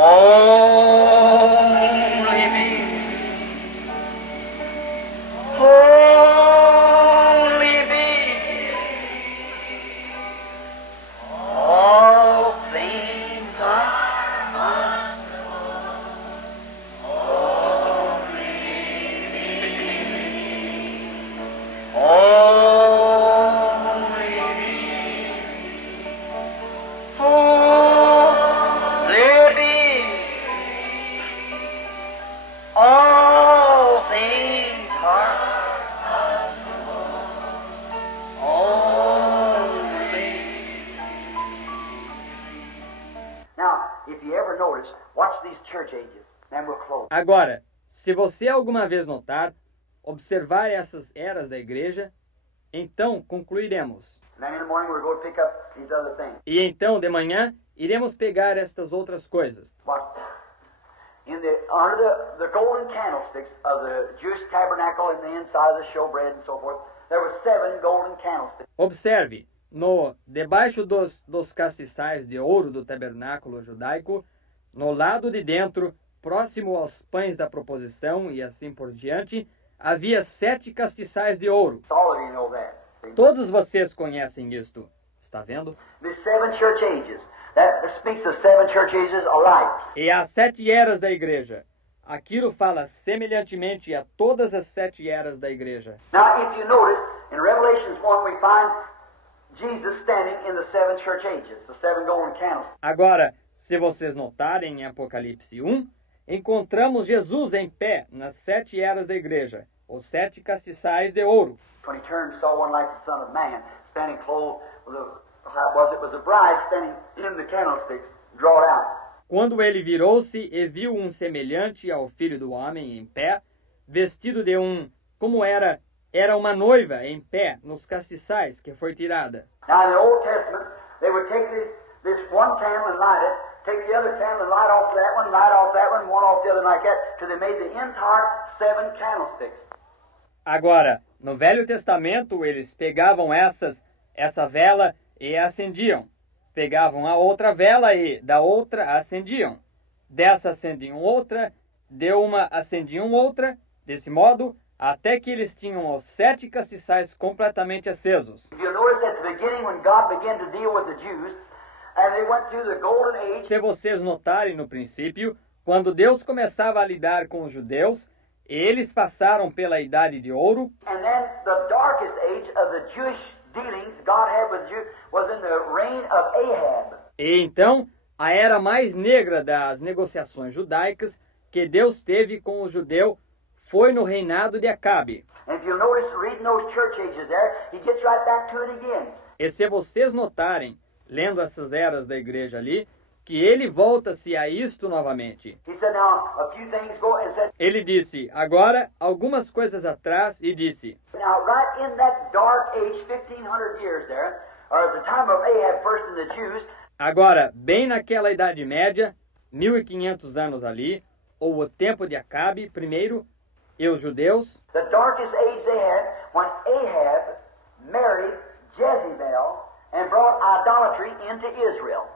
Only me. Only me. All things are possible. Only me. Only me. Only me. All things are possible. Only. Now, if you ever notice, watch these church ages. Then we'll close. Agora, se você alguma vez notar, observar essas eras da igreja, então concluiremos. And then in the morning we're going to pick up these other things. E então, de manhã, iremos pegar estas outras coisas. Watch. Under the golden candlesticks of the Jewish tabernacle and the inside of the showbread and so forth, there were 7 golden candlesticks. Observe, debaixo dos castiçais de ouro do tabernáculo judaico, no lado de dentro, próximo aos pães da proposição e assim por diante, havia 7 castiçais de ouro. All of you know that. See? Todos vocês conhecem isto. Está vendo? The 7 church ages. That speaks of 7 church ages alike. E as 7 eras da igreja. Aquilo fala semelhantemente a todas as 7 eras da igreja. Now, if you notice, in Revelations 1 we find Jesus standing in the 7 church ages, the 7 golden candlesticks. Agora, se vocês notarem em Apocalipse 1, encontramos Jesus em pé nas 7 eras da igreja, os 7 castiçais de ouro. When he turned and saw one like the Son of Man, standing clothed with how was it? Was a bride standing in the candlesticks, drawn out. Quando ele virou-se e viu um semelhante ao Filho do Homem em pé, vestido de como era uma noiva em pé nos castiçais que foi tirada. Now in the Old Testament, they would take this one candle and light it, take the other candle and light off that one, light off that one off the other like that, till they made the entire 7 candlesticks. Agora, no Velho Testamento, eles pegavam essa vela e acendiam. Pegavam a outra vela e da outra acendiam. Dessa acendiam outra, de uma acendiam outra, desse modo, até que eles tinham os 7 castiçais completamente acesos. If you notice at the beginning when God began to deal with the Jews, and they went through the golden age. Se vocês notarem no princípio, quando Deus começava a lidar com os judeus, eles passaram pela Idade de Ouro. And then the darkest age of the Jewish dealings God had with Jews was in the reign of Ahab. E então, a era mais negra das negociações judaicas que Deus teve com o judeu foi no reinado de Acabe. And if you notice reading those church ages there, he gets right back to it again. E se vocês notarem, lendo essas eras da igreja ali, que ele volta-se a isto novamente. He said, now, a few things go, and said, Ele disse, agora, algumas coisas atrás, e disse, now, right in that dark age, 1500 years there, or at the time of Ahab first and the Jews, agora, bem naquela Idade Média, 1500 anos ali, ou o tempo de Acabe, primeiro, e os judeus, the darkest age they had, when Ahab married Jezebel and brought idolatry into Israel,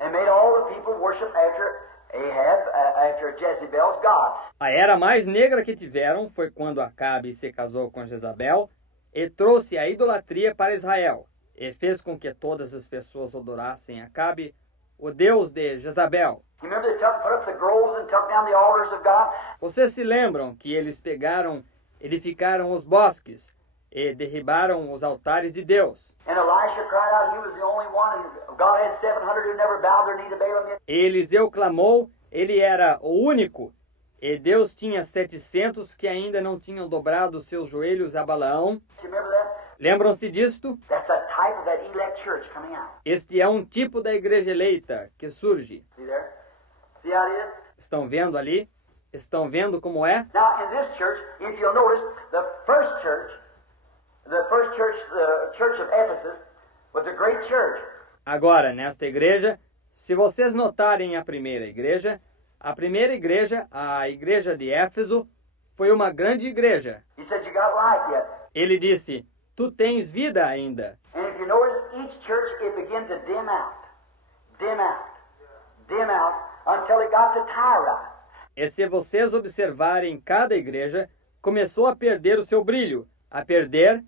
and made all the people worship after Ahab, after Jezebel's God. A era mais negra que tiveram foi quando Acabe se casou com Jezabel e trouxe a idolatria para Israel, e fez com que todas as pessoas adorassem Acabe, o deus de Jezabel. You remember they put up the groves and took down the altars of God? Vocês se lembram que eles edificaram os bosques e derribaram os altares de Deus? And Elisha cried out, he was the only one, and God had 700 who never bowed their knee to Balaam yet. Eliseu clamou, ele era o único, e Deus tinha 700 que ainda não tinham dobrado seus joelhos a Balaão. You remember that? Lembram-se disto? That's a type of that elect church coming out. Este é um tipo da igreja eleita que surge. See there? See how it is? Estão vendo ali? Estão vendo como é? Now, in this church, if you'll notice, the church of Ephesus, was a great church. Agora, nesta igreja, se vocês notarem a primeira igreja, a igreja de Éfeso, foi uma grande igreja. He said, you got light yet. Ele disse, tu tens vida ainda. And if you notice, each church, it began to dim out, dim out, dim out, until it got to Tyre. E se vocês observarem cada igreja, começou a perder o seu brilho, a perder,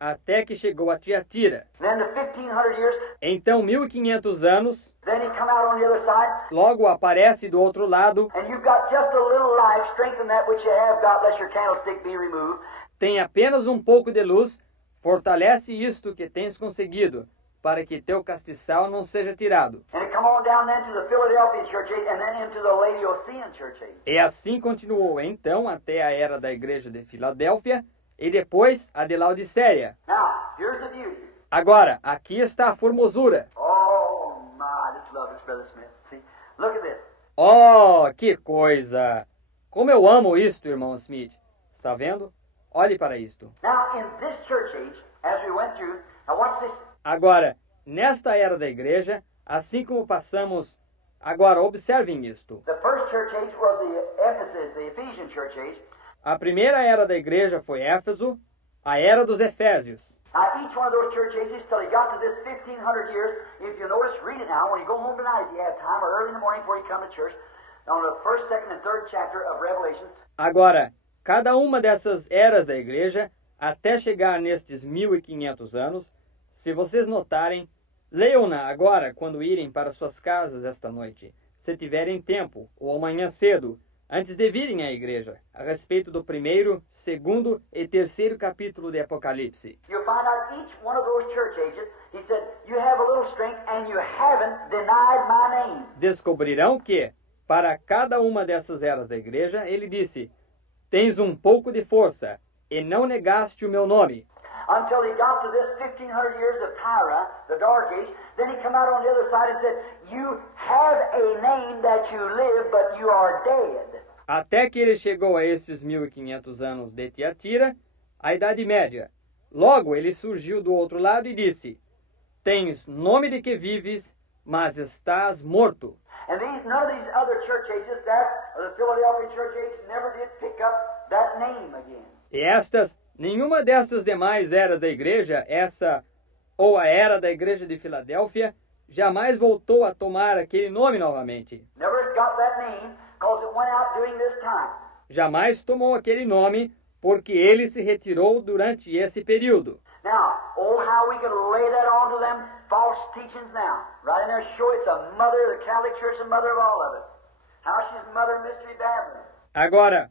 até que chegou a Tiatira. Then the 1500 years, Então, 1500 anos, then he come out on the other side, logo aparece do outro lado, and you've got just a little light, strengthen that which you have got, lest your candlestick be removed. tem apenas um pouco de luz, fortalece isto que tens conseguido, para que teu castiçal não seja tirado. And it come on down then to the Philadelphia church age, and then into the Laodicean church age. E assim continuou, então, até a era da igreja de Filadélfia, e depois a de Laodiceia. Now, here's the beauty. Agora, aqui está a formosura. Oh my, I just love this, Brother Smith. See, look at this. Oh, que coisa! Como eu amo isto, irmão Smith. Está vendo? Olhe para isto. Now, in this church age, as we went through, now watch this. Agora, nesta era da igreja, assim como passamos... Agora, observem isto. The first church age was the Ephesus, the Ephesian church age. A primeira era da igreja foi Éfeso, a era dos Efésios. Now, each one of those church ages, till he got to this 1500 years, if you notice, read it now, when you go home tonight, if you have time, or early in the morning before you come to church, on the first, second, and third chapter of Revelation. Agora, cada uma dessas eras da igreja, até chegar nestes 1500 anos, se vocês notarem, leiam-na agora quando irem para suas casas esta noite, se tiverem tempo, ou amanhã cedo, antes de virem à igreja, a respeito do primeiro, segundo e terceiro capítulo de Apocalipse. You'll find out each one of those church ages, he said, you have a little strength and you haven't denied my name. Descobrirão que, para cada uma dessas eras da igreja, ele disse, tens um pouco de força, e não negaste o meu nome. Until he got to this 1500 years of Tyre, the dark age, then he come out on the other side and said, you have a name that you live, but you are dead. Até que ele chegou a esses 1500 anos de Tiatira, a Idade Média. Logo ele surgiu do outro lado e disse, tens nome de que vives, mas estás morto. And none of these other church ages, the Philadelphia church age, never did pick up that name again. E nenhuma dessas demais eras da igreja, essa ou a era da igreja de Filadélfia, jamais voltou a tomar aquele nome novamente. Never got that name because it went out during this time. Jamais tomou aquele nome porque ele se retirou durante esse período. Now, oh, how we can lay that on to them false teachings now. Right in there, show it's a mother of the Catholic Church and mother of all of it. How she's mother of Mystery Babylon. Agora,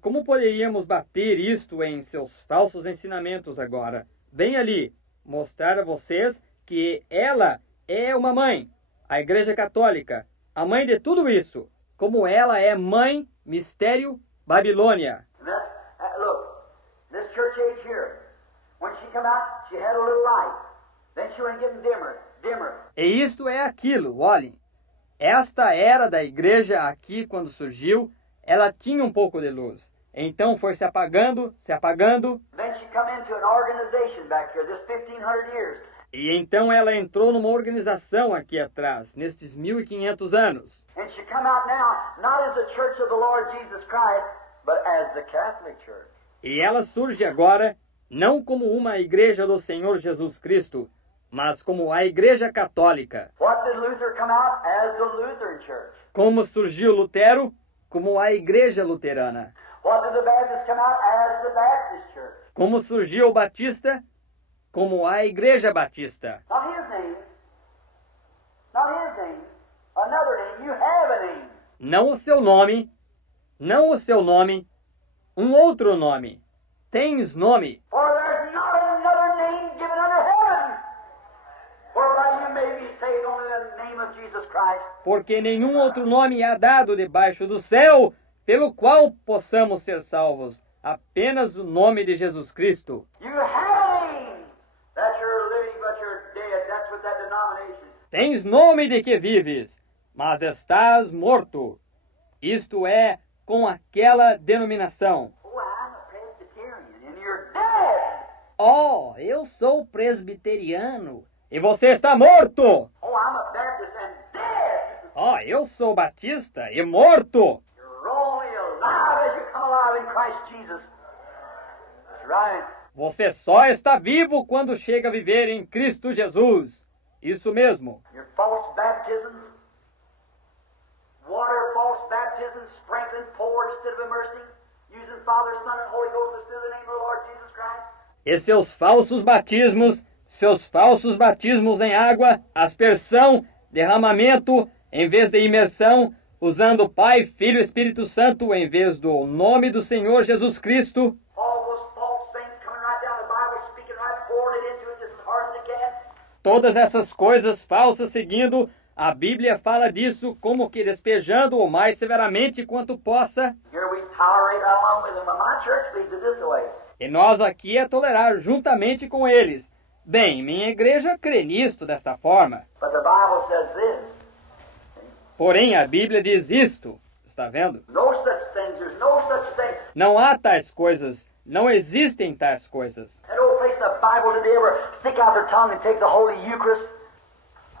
como poderíamos bater isto em seus falsos ensinamentos agora? Bem ali, mostrar a vocês que ela é uma mãe, a Igreja Católica, a mãe de tudo isso, como ela é mãe, mistério, Babilônia. And that's, look, this church age here, when she come out, she had a little light. Then she went getting dimmer. E isto é aquilo, olhem. Esta era da igreja aqui, quando surgiu, ela tinha um pouco de luz. Então foi se apagando. Then she come into an organization back here, this 1500 years. E então ela entrou numa organização aqui atrás, nestes 1500 anos. And she come out now, not as the church of the Lord Jesus Christ, but as the Catholic Church. E ela surge agora, não como uma igreja do Senhor Jesus Cristo, mas como a Igreja Católica. What did Luther come out? As the Lutheran Church. Como surgiu Lutero? Como a Igreja Luterana. What did the Baptist come out? As the Baptist Church. Como surgiu o Batista? Como a Igreja Batista. Not his name. Not his name. Another name. You have a name. Não o seu nome, um outro nome. Tens nome. For there's not another name given under heaven whereby you may be saved, only the name of Jesus Christ. Porque nenhum outro nome há dado debaixo do céu, pelo qual possamos ser salvos. Apenas o nome de Jesus Cristo. You have a name that you're living but you're dead. That's what that denomination. Tens nome de que vives, mas estás morto. Isto é, com aquela denominação. Oh, I'm a Presbyterian and you're dead. Oh, eu sou presbiteriano. E você está morto. Oh, I'm a Baptist and dead. Oh, eu sou batista e morto. You're only alive as you come alive in Christ Jesus. That's right. Você só está vivo quando chega a viver em Cristo Jesus. Isso mesmo. Your false baptisms, baptizing, sprinkling, poured instead of immersing, using Father, Son, and Holy Ghost instead of the name of the Lord Jesus Christ. E seus falsos batismos em água, aspersão, derramamento, em vez de imersão, usando Pai, Filho e Espírito Santo, em vez do nome do Senhor Jesus Cristo. All those false things coming right down the Bible, speaking right, pouring it into it just as hard as they can. Todas essas coisas falsas seguindo, a Bíblia fala disso como que despejando o mais severamente quanto possa. Here we tolerate right along with them, but my church leads it this way. E nós aqui é tolerar juntamente com eles. Bem, minha igreja crê nisto desta forma. But the Bible says this. Porém, a Bíblia diz isto. Está vendo? No such things, there's no such thing. Não há tais coisas. Não existem tais coisas. That old place in the Bible, did they ever stick out their tongue and take the Holy Eucharist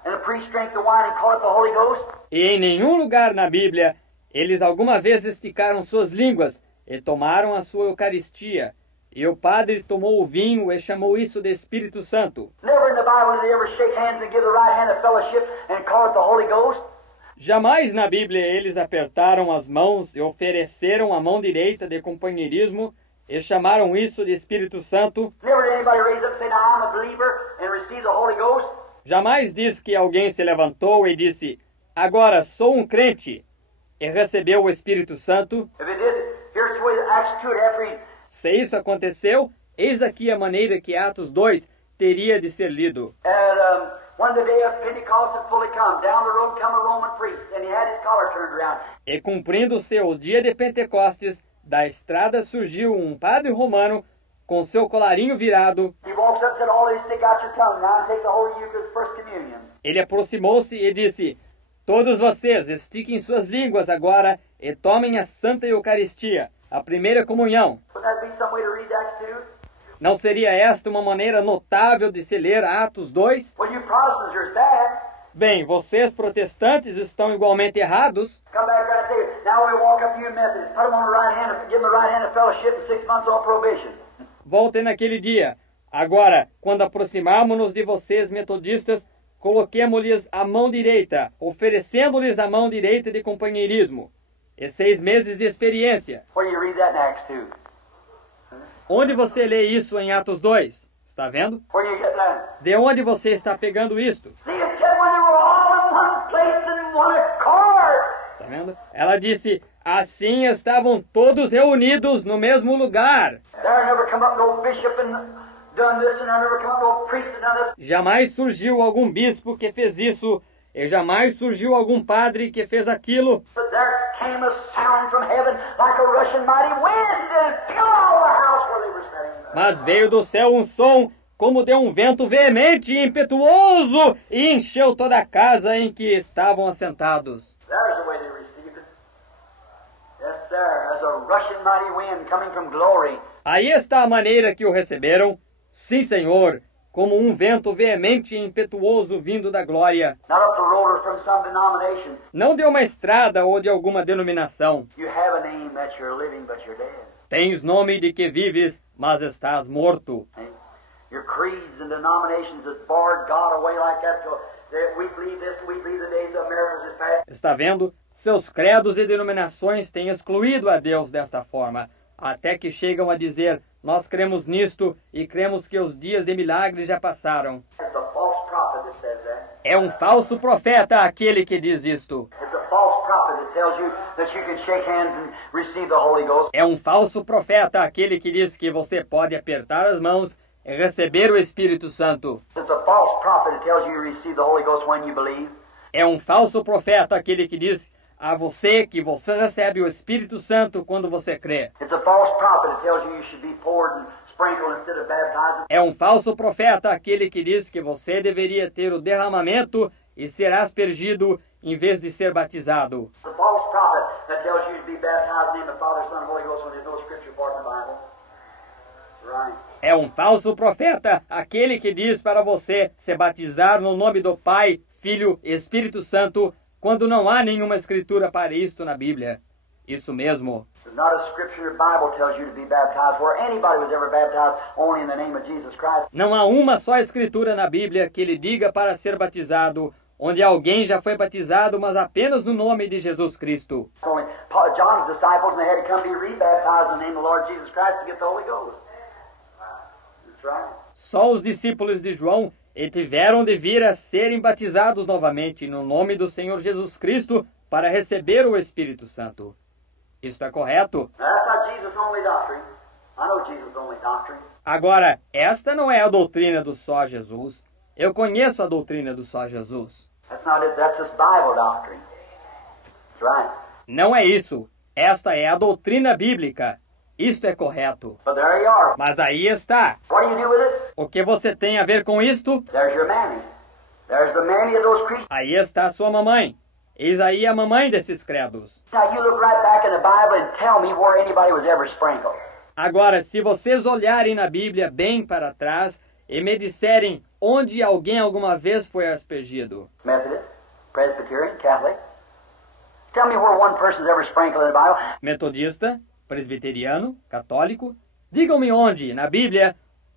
and the priest drank the wine and call it the Holy Ghost? E em nenhum lugar na Bíblia, eles alguma vez esticaram suas línguas e tomaram a sua Eucaristia. E o padre tomou o vinho e chamou isso de Espírito Santo. Never in the Bible did they ever shake hands and give the right hand of fellowship and call it the Holy Ghost. Jamais na Bíblia eles apertaram as mãos e ofereceram a mão direita de companheirismo e chamaram isso de Espírito Santo. Never did anybody raise up and say, now I'm a believer and receive the Holy Ghost. Jamais diz que alguém se levantou e disse, agora sou um crente, e recebeu o Espírito Santo. If it did, here's the way that Acts 2 have to read. Se isso aconteceu, eis aqui a maneira que Atos 2 teria de ser lido. And when the day of Pentecost had fully come, down the road come a Roman priest, and he had his collar turned around. E cumprindo-se o dia de Pentecostes, da estrada surgiu um padre romano com seu colarinho virado. He walks up and said, all of you stick out your tongue now and take the Holy Eucharist, First Communion. Ele aproximou-se e disse, todos vocês estiquem suas línguas agora e tomem a Santa Eucaristia, a primeira comunhão. Would that be some way to read Acts 2? Não seria esta uma maneira notável de se ler Atos 2? Well, you Protestants are sad. Bem, vocês protestantes estão igualmente errados. Come back right there. Now we walk up to you Methodists, put them on the right hand, give them the right hand of fellowship and 6 months on probation. Voltem naquele dia. Agora, quando aproximarmos-nos de vocês, metodistas, coloquemo-lhes a mão direita, oferecendo-lhes a mão direita de companheirismo. E 6 meses de experiência. Where do you read that in Acts 2? Onde você lê isso em Atos 2? Está vendo? Where do you get that? De onde você está pegando isto? See, it said when they were all in one place and in one accord. Está vendo? Ela disse, assim estavam todos reunidos no mesmo lugar. There never come up no bishop and done this, and there never come up no priest and done this. Jamais surgiu algum bispo que fez isso, e jamais surgiu algum padre que fez aquilo. But there came a sound from heaven like a rushing mighty wind and filled all the house where they were sitting. Mas veio do céu um som, como de um vento veemente e impetuoso, e encheu toda a casa em que estavam assentados. There's the way they received it. Yes, sir. As a rushing mighty wind coming from glory. Aí está a maneira que o receberam. Sim, Senhor, como um vento veemente e impetuoso vindo da glória. Not up the road or from some denomination. Não de uma estrada ou de alguma denominação. You have a name that you're living, but you're dead. Tens nome de que vives, mas estás morto. Your creeds and denominations have barred God away like that. So that we believe this, we believe the days of miracles is past. Está vendo? Seus credos e denominações têm excluído a Deus desta forma, até que chegam a dizer, nós cremos nisto e cremos que os dias de milagres já passaram. It's a false prophet that says that. É um falso profeta aquele que diz isto. It's a false prophet that tells you that you can shake hands and receive the Holy Ghost. É um falso profeta aquele que diz que você pode apertar as mãos e receber o Espírito Santo. It's a false prophet that tells you receive the Holy Ghost when you believe. É um falso profeta aquele que diz a você que você recebe o Espírito Santo quando você crê. It's a false prophet that tells you you should be poured and sprinkled instead of baptized. É um falso profeta aquele que diz que você deveria ter o derramamento e ser aspergido em vez de ser batizado. It's a false prophet that tells you to be baptized in the name of the Father, Son, and Holy Ghost when there's no scripture for it in the Bible. Right. É um falso profeta aquele que diz para você se batizar no nome do Pai, Filho e Espírito Santo, quando não há nenhuma escritura para isto na Bíblia. Isso mesmo. There's not a scripture in the Bible tells you to be baptized where anybody was ever baptized only in the name of Jesus Christ. Não há uma só escritura na Bíblia que lhe diga para ser batizado, onde alguém já foi batizado, mas apenas no nome de Jesus Cristo. Only John's disciples, and they had to come be rebaptized in the name of the Lord Jesus Christ to get the Holy Ghost. That's right. Só os discípulos de João tiveram de vir a serem batizados novamente no nome do Senhor Jesus Cristo para receber o Espírito Santo. Isso é correto? Now, that's not Jesus' only doctrine. I know Jesus' only doctrine. Agora, esta não é a doutrina do só Jesus. Eu conheço a doutrina do só Jesus. That's not it. That's just Bible doctrine. That's right. Não é isso. Esta é a doutrina bíblica. Isto é correto. But there you are. Mas aí está. What do you do with it? O que você tem a ver com isto? There's your mammy. There's the mammy of those creatures. Aí está a sua mamãe. Eis aí a mamãe desses credos. Now you look right back in the Bible and tell me where anybody was ever sprinkled. Agora, se vocês olharem na Bíblia bem para trás e me disserem onde alguém alguma vez foi aspergido. Methodist, Presbyterian, Catholic. Tell me where one person's ever sprinkled in the Bible. Metodista, presbiteriano, católico. Digam-me onde, na Bíblia,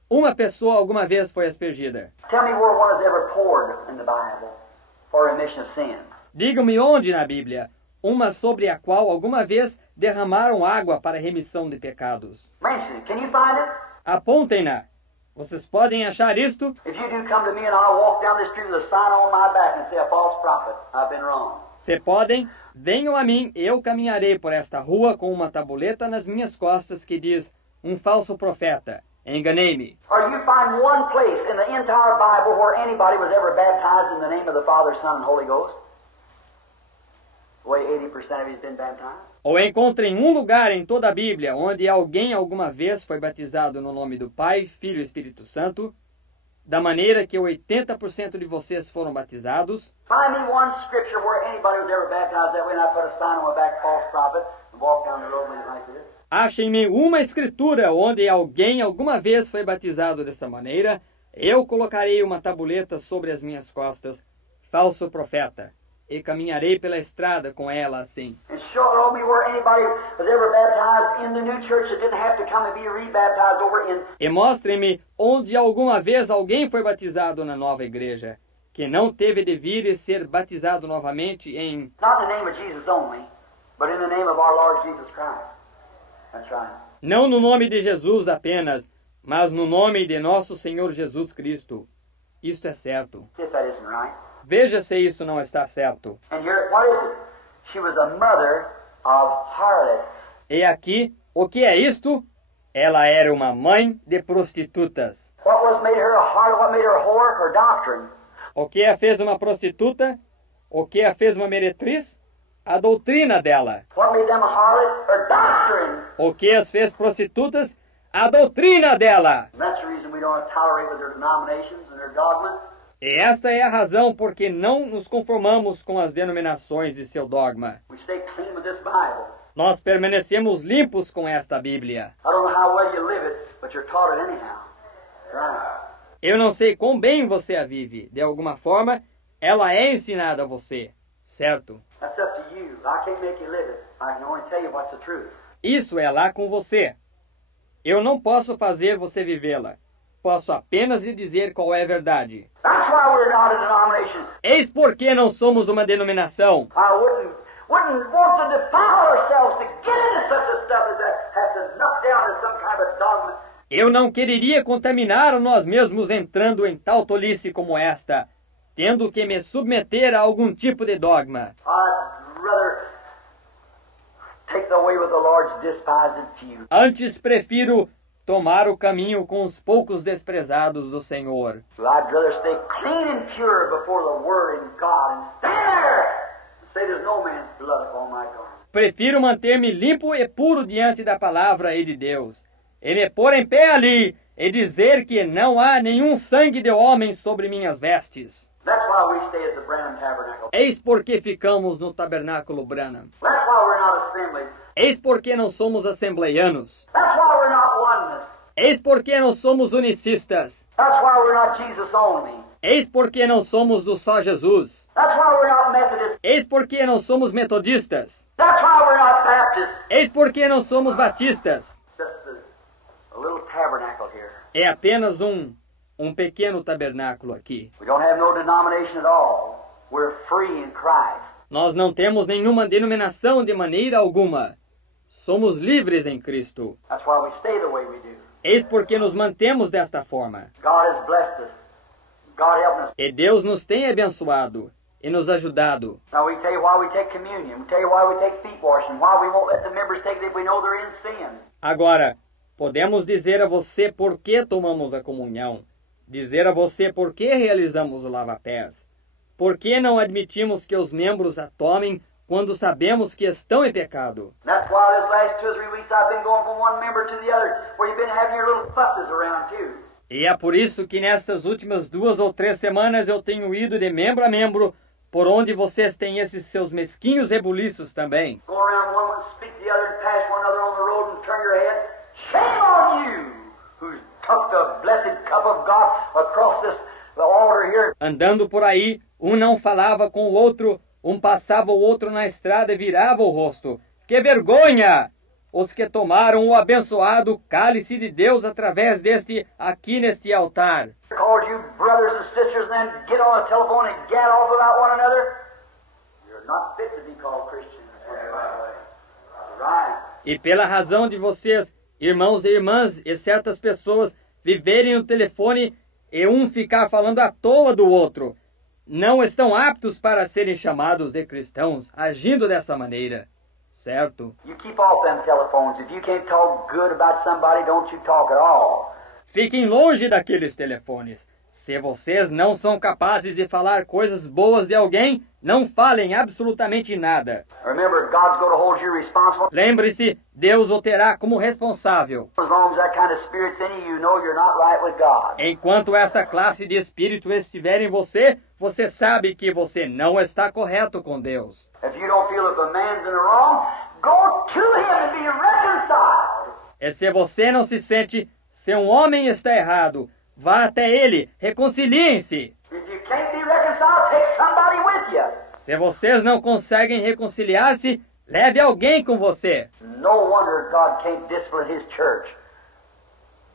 uma pessoa alguma vez foi aspergida. Tell me where one is ever poured in the Bible for remission of sins. Digam-me onde na Bíblia, uma sobre a qual alguma vez derramaram água para remissão de pecados. Mention it. Can you find it? Apontem-na. Vocês podem achar isto? If you do, come to me and I'll walk down the street with a sign on my back and say, a false prophet. I've been wrong. Se podem, venham a mim, eu caminharei por esta rua com uma tabuleta nas minhas costas que diz, um falso profeta, enganei-me. Or you find one place in the entire Bible where anybody was ever baptized in the name of the Father, Son, and Holy Ghost? The way 80% of you has been baptized? Ou encontrem um lugar em toda a Bíblia onde alguém alguma vez foi batizado no nome do Pai, Filho e Espírito Santo, da maneira que 80% de vocês foram batizados. Find me one scripture where anybody was ever baptized that way and I put a sign on my back, false prophet, and walk down the road like this. Achem-me uma escritura onde alguém alguma vez foi batizado dessa maneira, eu colocarei uma tabuleta sobre as minhas costas, falso profeta, e caminharei pela estrada com ela assim. And show me where anybody was ever baptized in the new church that didn't have to come and be rebaptized over in. E mostrem-me onde alguma vez alguém foi batizado na nova igreja, que não teve de vir e ser batizado novamente em... Not in the name of Jesus only, but in the name of our Lord Jesus Christ. That's right. Não no nome de Jesus apenas, mas no nome de nosso Senhor Jesus Cristo. Isto é certo. If that isn't right. Veja se isso não está certo. And here, what is it? She was a mother of harlots. E aqui, o que é isto? Ela era uma mãe de prostitutas. What was made her a harlot? What made her a whore? Her doctrine. O que a fez uma prostituta? O que a fez uma meretriz? A doutrina dela. What made them a harlot? Her doctrine. O que as fez prostitutas? A doutrina dela. And that's the reason we don't tolerate with their denominations and their dogma. E esta é a razão por que não nos conformamos com as denominações e seu dogma. We stay clean with this Bible. Nós permanecemos limpos com esta Bíblia. I don't know how well you live it, but you're taught it anyhow. Right. Eu não sei quão bem você a vive. De alguma forma, ela é ensinada a você. Certo? That's up to you. I can't make you live it. I can only tell you what's the truth. Isso é lá com você. Eu não posso fazer você vivê-la. Posso apenas lhe dizer qual é a verdade. That's why we're not a denomination. Eis por que não somos uma denominação. I wouldn't want to defile ourselves to get into such a stuff as that, have to knock down to some kind of dogma. Eu não quereria contaminar a nós mesmos entrando em tal tolice como esta, tendo que me submeter a algum tipo de dogma. I'd rather take the way with the Lord's despised few. Antes prefiro tomar o caminho com os poucos desprezados do Senhor. I'd rather stay clean and pure before the Word and God and stand there and say there's no man's blood upon my garment. Prefiro manter-me limpo e puro diante da palavra e de Deus, e me pôr em pé ali e dizer que não há nenhum sangue de homem sobre minhas vestes. That's why we stay at the Branham Tabernacle. Eis porque ficamos no tabernáculo Branham. That's why we're not assemblies. Eis porque não somos assembleianos. That's why we're not oneness. Eis porque não somos unicistas. That's why we're not Jesus only. Eis porque não somos do só Jesus. That's why we're not Methodist. Eis porque não somos metodistas. That's why we're not Baptist. Eis porque não somos batistas. Just a little tabernacle here. É apenas um pequeno tabernáculo aqui. We don't have no denomination at all. We're free in Christ. Nós não temos nenhuma denominação de maneira alguma. Somos livres em Cristo. That's why we stay the way we do. Eis porque nos mantemos desta forma. God has blessed us. God helping us. E Deus nos tem abençoado e nos ajudado. Now we tell you why we take communion. We tell you why we take feet washing. Why we won't let the members take it if we know they're in sin. Agora, podemos dizer a você por que tomamos a comunhão. Dizer a você por que realizamos o lava-pés. Por que não admitimos que os membros a tomem quando sabemos que estão em pecado? That's why this last 2 or 3 weeks I've been going from one member to the other, where you've been having your little fusses around too. E é por isso que nestas últimas 2 ou 3 semanas eu tenho ido de membro a membro, por onde vocês têm esses seus mesquinhos rebuliços também. Go around one, speak to the other, and pass one another on the road and turn your head. Shame on you, who's took the blessed cup of God across this altar here. Andando por aí, um não falava com o outro, um passava o outro na estrada e virava o rosto. Que vergonha! Os que tomaram o abençoado cálice de Deus através aqui neste altar. Called you brothers and sisters and then get on the telephone and get off about one another. You're not fit to be called Christians. Right. E pela razão de vocês, irmãos e irmãs, e certas pessoas viverem no telefone e um ficar falando à toa do outro, não estão aptos para serem chamados de cristãos, agindo dessa maneira. Certo? You keep off them telephones. If you can't talk good about somebody, don't you talk at all. Fiquem longe daqueles telefones. Se vocês não são capazes de falar coisas boas de alguém, não falem absolutamente nada. Remember, God's going to hold you responsible. Lembre-se, Deus o terá como responsável. As long as that kind of spirit's in you, you know you're not right with God. Enquanto essa classe de espírito estiver em você, você sabe que você não está correto com Deus. If you don't feel if a man's in the wrong, go to him and be reconciled. E se você não se sente, se um homem está errado, vá até ele, reconciliem-se. If you can't be reconciled, take somebody with you. Se vocês não conseguem reconciliar-se, leve alguém com você. No wonder God can't discipline his church.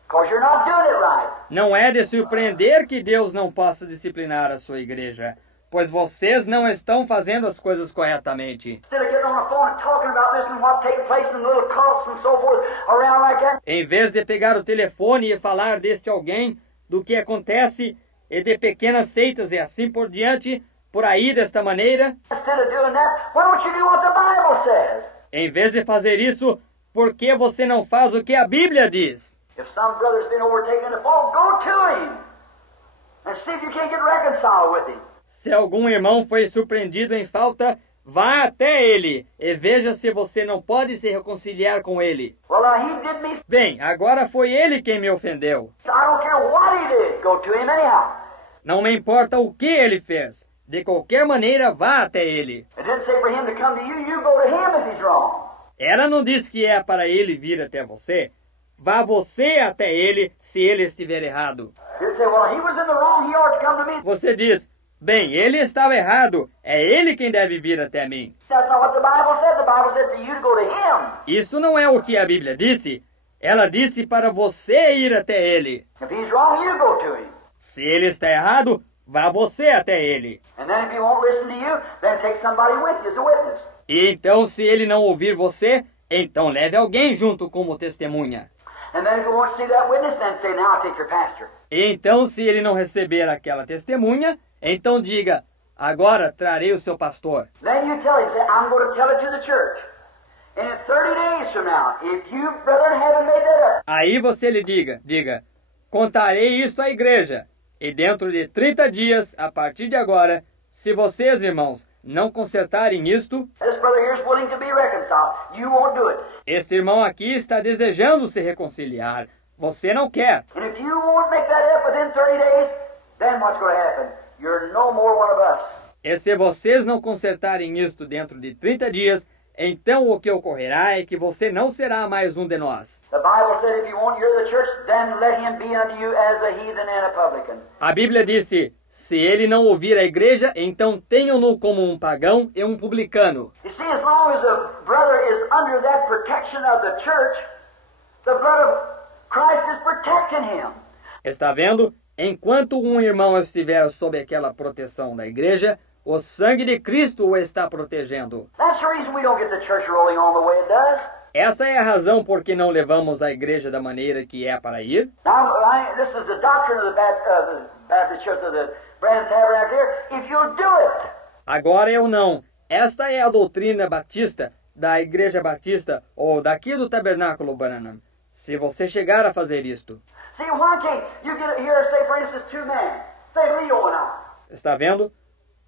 Because you're not doing it right. Não é de surpreender que Deus não possa disciplinar a sua igreja, pois vocês não estão fazendo as coisas corretamente. Instead of getting on the phone and talking about this and what's taking place in little cults and so forth around like that, Em vez de pegar o telefone e falar deste alguém, do que acontece e de pequenas seitas e assim por diante, por aí desta maneira, instead of doing that, why don't you do what the Bible says? em vez de fazer isso, por que você não faz o que a Bíblia diz? If some brother's been overtaken in the fault, go to him and see if you can't get reconciled with him. Se algum irmão foi surpreendido em falta, vá até ele e veja se você não pode se reconciliar com ele. Well, he did me. Bem, agora foi ele quem me ofendeu. I don't care what he did. Go to him anyhow. Não me importa o que ele fez. De qualquer maneira, vá até ele. It didn't say for him to come to you. You go to him if he's wrong. Ela não diz que é para ele vir até você. Vá você até ele se ele estiver errado. You'd say, well, he was in the wrong. He ought to come to me. Você diz, bem, ele estava errado. É ele quem deve vir até mim. That's not what the Bible said. The Bible said for you to go to him. Isso não é o que a Bíblia disse. Ela disse para você ir até ele. If he's wrong, you go to him. Se ele está errado, vá você até ele. And then if he won't listen to you, then take somebody with you as a witness. E então, se ele não ouvir você, então leve alguém junto como testemunha. And then if you won't see that witness, then say, now I'll take your pastor. E então, se ele não receber aquela testemunha, então diga, agora trarei o seu pastor. Then you tell him, say, I'm going to tell it to the church. And in 30 days from now, if you, brethren, haven't made that up, Aí você lhe diga, contarei isto à igreja. E dentro de 30 dias, a partir de agora, se vocês, irmãos, não consertarem isto, this brother here is willing to be reconciled. You won't do it. este irmão aqui está desejando se reconciliar. Você não quer. And if you won't make that up within 30 days, then what's going to happen? You're no more one of us. E se vocês não consertarem isto dentro de 30 dias, então o que ocorrerá é que você não será mais um de nós. The Bible said if you won't hear the church, then let him be unto you as a heathen and a publican. A Bíblia disse, se ele não ouvir a igreja, então tenham-no como um pagão e um publicano. You see, as long as a brother is under that protection of the church, the blood of Christ is protecting him. Está vendo? Enquanto um irmão estiver sob aquela proteção da igreja, o sangue de Cristo o está protegendo. That's the reason we don't get the church rolling on the way it does. Essa é a razão por que não levamos a igreja da maneira que é para ir. Now, this is the doctrine of the Baptist Church of the Branham Tabernacle here. If you'll do it. Agora eu não. Esta é a doutrina batista da Igreja Batista ou daqui do Tabernáculo Branham. Se você chegar a fazer isto. See, why can't you get here, say, for instance, two men, say Leo and I. Está vendo?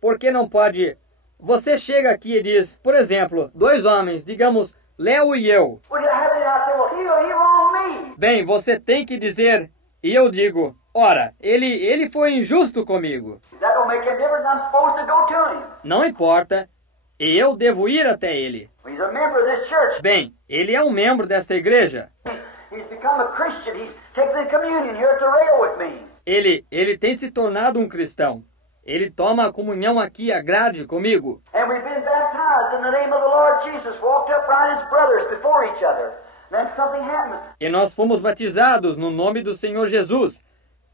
Por que não pode... Você chega aqui e diz, por exemplo, dois homens, digamos, Léo e eu. Well, you have it, and I say, well, he wronged me. Bem, você tem que dizer, e eu digo, ora, ele foi injusto comigo. That don't make any difference. I'm supposed to go to him. Não importa, e eu devo ir até ele. He's a member of this church. Bem, ele é um membro desta igreja. He's become a Christian. He's taken the communion here at the rail with me. Ele tem se tornado um cristão. Ele toma a comunhão aqui, a grade, comigo. And we've been baptized in the name of the Lord Jesus, walked upright as brothers before each other. Then something happens. E nós fomos batizados no nome do Senhor Jesus.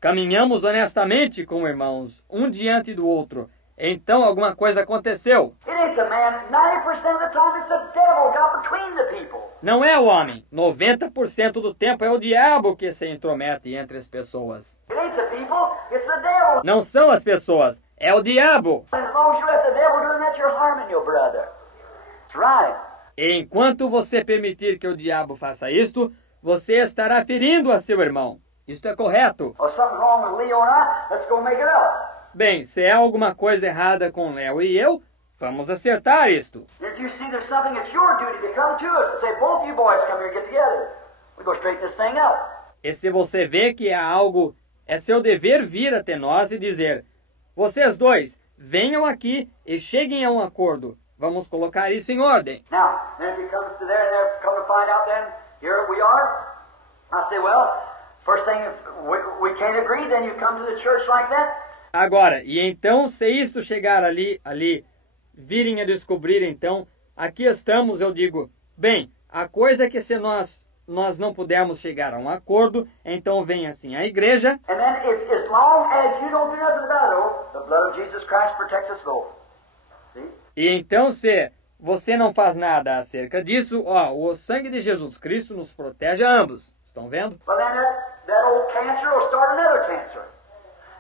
Caminhamos honestamente como irmãos, um diante do outro. Então alguma coisa aconteceu. It ain't the man. 90% of the time it's the devil got between the people. Não é o homem. 90% do tempo é o diabo que se intromete entre as pessoas. It ain't the people. It's the devil. Não são as pessoas, é o diabo. And as long as you let the devil doing that, you're harming your brother. That's right. E enquanto você permitir que o diabo faça isto, você estará ferindo a seu irmão. Isto é correto. Well, something's wrong with Leo and I. Let's go make it up. Bem, se há alguma coisa errada com Léo e eu, vamos acertar isto. If you see there's something, it's your duty to come to us and say, both you boys come here and get together. We go straighten this thing up. E se você vê que há algo, é seu dever vir até nós e dizer, vocês dois, venham aqui e cheguem a um acordo. Vamos colocar isso em ordem. Now, then if he comes to there and there, come to find out then, here we are. I say, well, first thing, if we can't agree, then you come to the church like that. Agora, e então, se isso chegar ali, virem a descobrir, então, aqui estamos, eu digo, bem, a coisa é que se nós não pudermos chegar a um acordo, então vem assim a igreja. And then, as long as you don't do nothing about it, the blood of Jesus Christ protects us both. See? E então, se você não faz nada acerca disso, o sangue de Jesus Cristo nos protege a ambos. Estão vendo? But then that old cancer will start another cancer.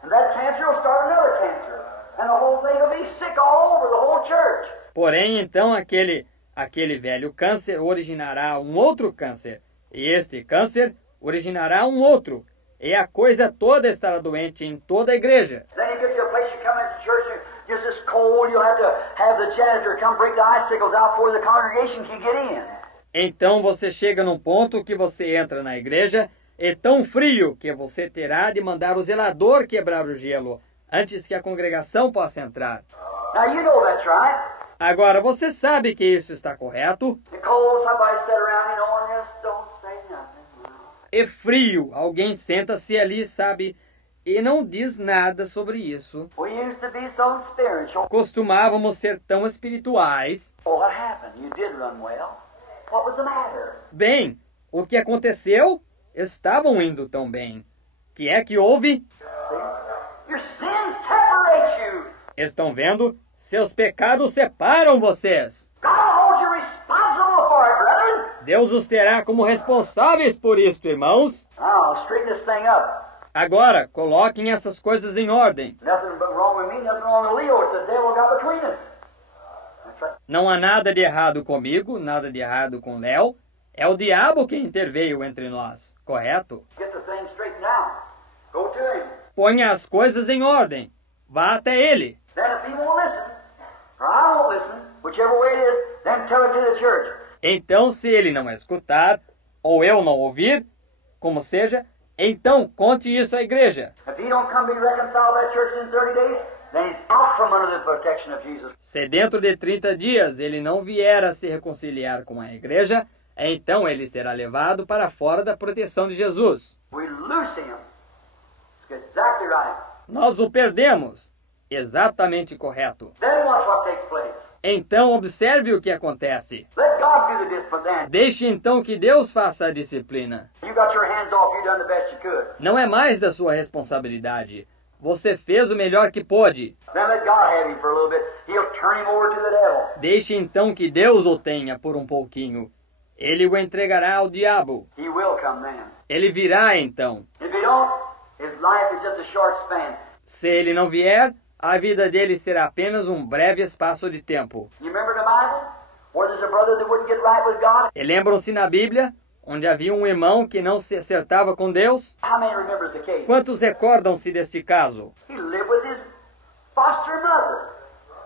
And that cancer will start another cancer. And the whole thing will be sick all over the whole church. Porém, então, aquele velho câncer originará um outro câncer. E este câncer originará um outro. E a coisa toda estará doente em toda a igreja. Then you get to a place, you come into church, and just this cold, you'll have to have the janitor come break the icicles out before the congregation can get in. Então você chega num ponto que você entra na igreja, é tão frio que você terá de mandar o zelador quebrar o gelo antes que a congregação possa entrar. Now you know that's right. Agora, você sabe que isso está correto? The cold, somebody sat around, and just don't say nothing. É frio, alguém senta-se ali, sabe, e não diz nada sobre isso. We used to be so spiritual. Costumávamos ser tão espirituais. Oh, what happened? You did run well. What was the matter? Bem, o que aconteceu? Estavam indo tão bem. Que é que houve? Your sins separate you. Estão vendo? Seus pecados separam vocês. God holds you responsible for it, brethren. Deus os terá como responsáveis por isto, irmãos. Now, straighten this thing up. Agora, coloquem essas coisas em ordem. Nothing but wrong with me, nothing wrong with Leo. It's the devil got between us. That's right. Não há nada de errado comigo, nada de errado com Léo. É o diabo que interveio entre nós, correto? Get the thing straightened out. Go to him. Ponha as coisas em ordem. Vá até ele. Then if he won't listen, or I won't listen, whichever way it is, then tell it to the church. Então, se ele não escutar, ou eu não ouvir, como seja, então conte isso à igreja. If he don't come be reconciled to that church in 30 days, then he's out from under the protection of Jesus. Se dentro de 30 dias ele não vier a se reconciliar com a igreja, então ele será levado para fora da proteção de Jesus. We lose him. It's exactly right. Nós o perdemos. Exatamente correto. Then watch what takes place. Então observe o que acontece. Let God do the discipline then. Deixe então que Deus faça a disciplina. You got your hands off, you done the best you could. Não é mais da sua responsabilidade. Você fez o melhor que pôde. Then let God have him for a little bit. He'll turn him over to the devil. Deixe então que Deus o tenha por um pouquinho. Ele o entregará ao diabo. He will come then. Ele virá então. If he don't, his life is just a short span. Se ele não vier, a vida dele será apenas um breve espaço de tempo. You remember the Bible? Where there's a brother that wouldn't get right with God? E lembram-se na Bíblia, onde havia um irmão que não se acertava com Deus? How many remembers the case? Quantos recordam-se deste caso? He lived with his foster mother,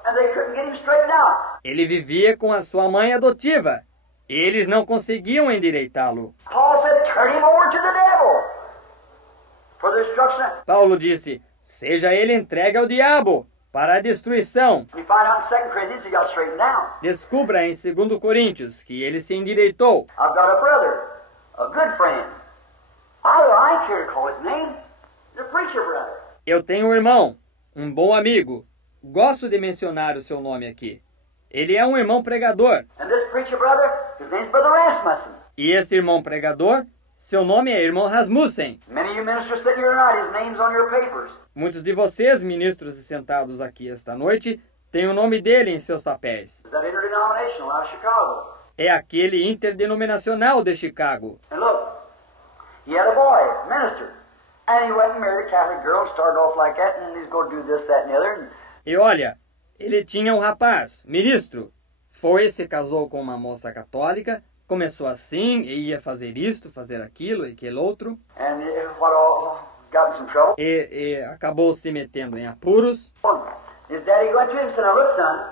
and they couldn't get him straightened out. Ele vivia com a sua mãe adotiva. E eles não conseguiam endireitá-lo. Paul said, turn him over to the devil for the destruction. Paulo disse, seja ele entregue ao diabo para a destruição. You find out in 2 Corinthians he got straightened out. Descubra em 2 Coríntios que ele se endireitou. I've got a brother, a good friend. I don't care to call his name. He's a preacher brother. Eu tenho um irmão, um bom amigo. Gosto de mencionar o seu nome aqui. Ele é um irmão pregador. And this preacher brother, his name's Brother Rasmussen. E esse irmão pregador, seu nome é irmão Rasmussen. Many of you ministers sitting here tonight, his name's on your papers. Muitos de vocês, ministros sentados aqui esta noite, têm o nome dele em seus papéis. Is that interdenominational out of Chicago? É aquele interdenominacional de Chicago. And look, he had a boy, minister. And he went and married a Catholic girl and started off like that, and he's going to do this, that, and the other. E olha, ele tinha um rapaz, ministro. Foi, se casou com uma moça católica, começou assim, e ia fazer isto, fazer aquilo e aquele outro. And what all got in some trouble. E acabou se metendo em apuros. His daddy went to him and said, now look, son,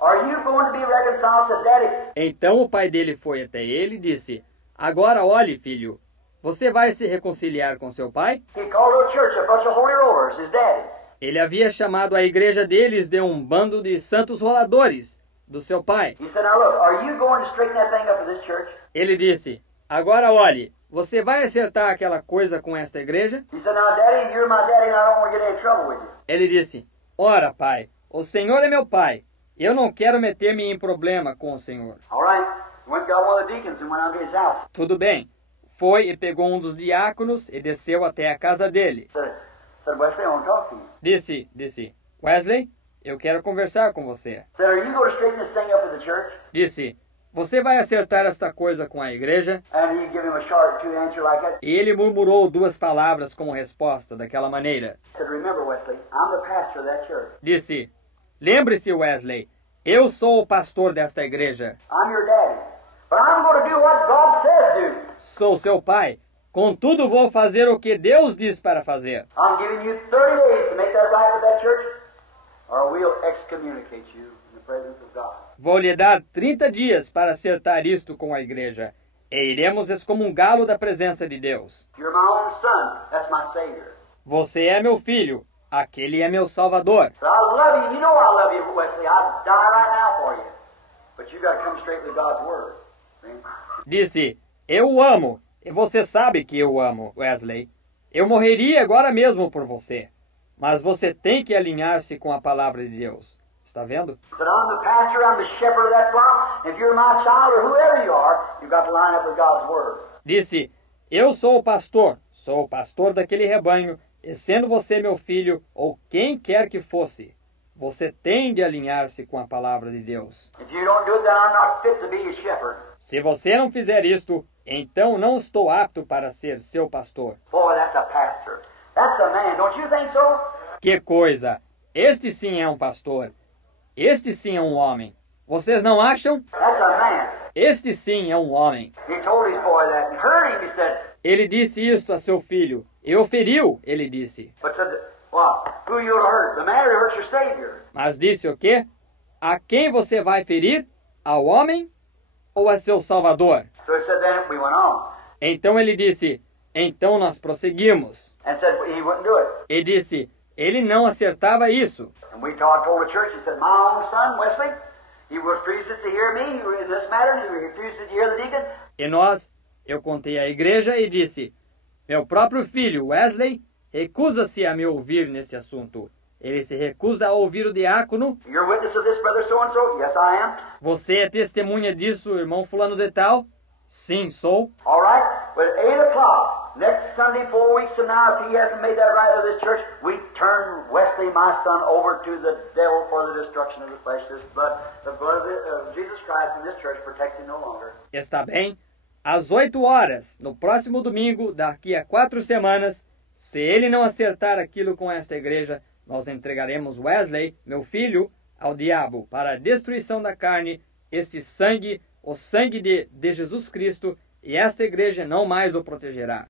are you going to be reconciled to daddy? Então o pai dele foi até ele e disse, agora olhe, filho, você vai se reconciliar com seu pai? He called a church a bunch of holy rollers, his daddy. Ele havia chamado a igreja deles de um bando de santos roladores, do seu pai. He said, now look, are you going to straighten that thing up in this church? Ele disse, agora olhe, você vai acertar aquela coisa com esta igreja? He said, now daddy, you're my daddy and I don't want to get any trouble with you. Ele disse, ora pai, o Senhor é meu pai, eu não quero meter-me em problema com o Senhor. All right. He went and got one of the deacons and went out to his house. Tudo bem. Foi e pegou um dos diáconos e desceu até a casa dele. Said, Wesley, I want to talk to you. Disse, Wesley, eu quero conversar com você. Said, are you going to straighten this thing up in the church? Disse, você vai acertar esta coisa com a igreja? And he gave him a short two answer like that. E ele murmurou duas palavras como resposta daquela maneira. Said, remember, Wesley, I'm the pastor of that church. Disse, lembre-se, Wesley, eu sou o pastor desta igreja. I'm your daddy. But I'm going to do what God says do. Sou seu pai. Contudo, vou fazer o que Deus diz para fazer. I'm giving you 30 days to make that right with that church, or we'll excommunicate you in the presence of God. Vou lhe dar 30 dias para acertar isto com a igreja, e iremos excomungá-lo da presença de Deus. You're my own son. That's my Savior. Você é meu filho, aquele é meu Salvador. So I love you. You know I love you, Wesley. I'd die right now for you. But you got to come straight with God's Word. See? Disse, eu o amo, e você sabe que eu o amo, Wesley. Eu morreria agora mesmo por você, mas você tem que alinhar-se com a palavra de Deus. Está vendo? But I'm the pastor, I'm the shepherd of that flock. If you're my child or whoever you are, you've got to line up with God's Word. Disse, eu sou o pastor daquele rebanho, e sendo você meu filho, ou quem quer que fosse, você tem de alinhar-se com a palavra de Deus. If you don't do it, then I'm not fit to be your shepherd. Se você não fizer isto, então não estou apto para ser seu pastor. Boy, that's a pastor. That's a man. Don't you think so? Que coisa! Este sim é um pastor. Este sim é um homem. Vocês não acham? That's a man. Este sim é um homem. He told his boy that and hurt him. He said, Ele disse isto a seu filho. E o feriu, ele disse. but said, well, who you to hurt? The man who hurts your Savior. Mas disse o quê? A quem você vai ferir? Ao homem ou a seu Salvador? So he said, then we went on. Então ele disse, então nós prosseguimos. And said he wouldn't do it. E disse, ele não acertava isso. And we told the church, he said, my own son, Wesley, he refuses to hear me in this matter, and he refuses to hear the deacon. E eu contei à igreja e disse, meu próprio filho, Wesley, recusa-se a me ouvir nesse assunto. Ele se recusa a ouvir o diácono. You're witness of this, brother so-and-so? Yes, I am. Você é testemunha disso, irmão fulano de tal? Sim, sou. All right. But at 8 o'clock, Next Sunday, 4 weeks from now, if he hasn't made that right with this church, we turn Wesley, my son, over to the devil for the destruction of the flesh. This blood, the blood of Jesus Christ in this church protects him no longer. Está bem? Às 8 horas, no próximo domingo, daqui a 4 semanas, se ele não acertar aquilo com esta igreja, nós entregaremos Wesley, meu filho, ao diabo para a destruição da carne, esse sangue, o sangue de Jesus Cristo, e esta igreja não mais o protegerá.